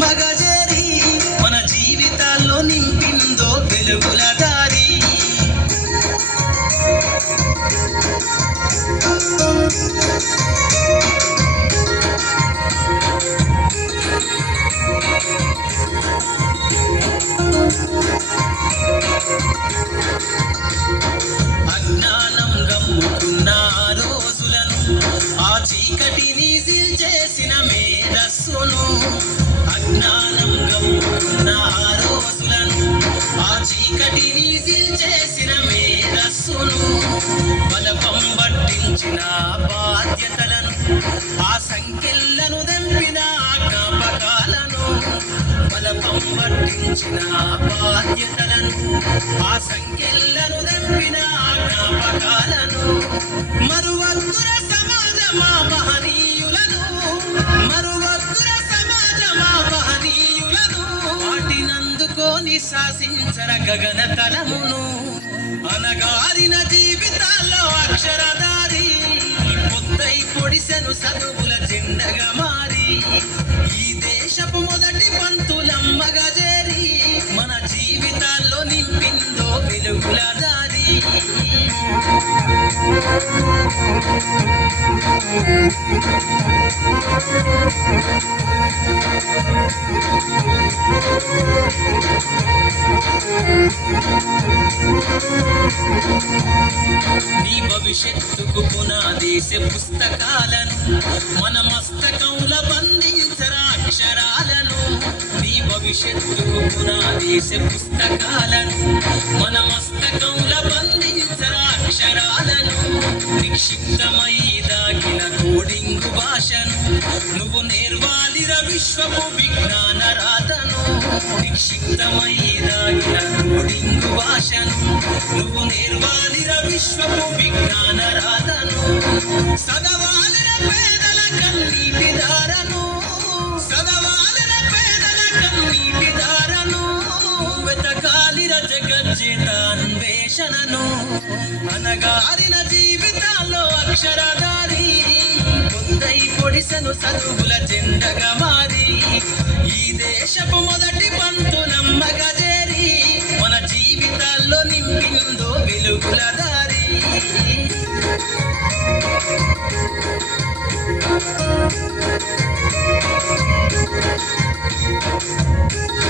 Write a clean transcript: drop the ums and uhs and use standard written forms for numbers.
నమ్మగా చేరి మన జీవితాల్లో నింపిందో వెలుగుల దారి. అజ్ఞానం గమ్ముకున్న రోజులను, ఆ చీకటిని చేసిన మేధస్సును. అజ్ఞానం గమ్ముకున్న రోజులను, ఆ చీకటిని చేసిన మేధస్సును. బలపం పట్టించిన బాధ్యతలను, ఆ సంఖ్యలను దంపిన జ్ఞాపకాలను. బలపం పట్టించిన బాధ్యతలను, ఆ సంఖ్యలను దంపిన జ్ఞాపకాలను. మరువద్దుర సమాజమా మహనీయులను, మరువద్దుర సమాజమా మహనీయులను. వాటినందుకోని శాసించర గగన తలమును. అనగారిన జీవితాల్లో అక్షరదారి, పొద్దై పొడిసెను చదువుల జెండగా మారి. ఈ దేశపు మొదటి పంతులమ్మగా చేరి మన జీవితాల్లో నింపిందో వెలుగుల దారి. నీ భవిష్యత్తుకు పునాదేశ పుస్తకాలను, మన మస్తకంల బంధించరా అక్షరాలను. నీ భవిష్యత్తుకు పునాదేశ పుస్తకాలను, మన మస్తకంల బంధించరా అక్షరాలను. నిక్షిప్తమై దాగిన కోడింగు భాషను, నువ్వు నేర్వాలిర విశ్వపు విజ్ఞాన రాతను. నిక్షిప్తమై దాగిన కోడింగు భాషను, నువ్వు నేర్వాలిర విశ్వపు విజ్ఞాన రాతను. సదవాలిర పేదల కన్నీటి దారను, సదవాలిర పేదల కన్నీటి దారను. వెతకాలిర జగజ్జేత అన్వేషణను. అనగారిన జీవితాల్లో అక్షరదారి, పొద్దై పొడిసెను చదువుల జెండగా మారి. ఈ దేశపు మొదటి పంతులమ్మగా చేరి మన జీవితాల్లో నింపిందో వెలుగుల దారి.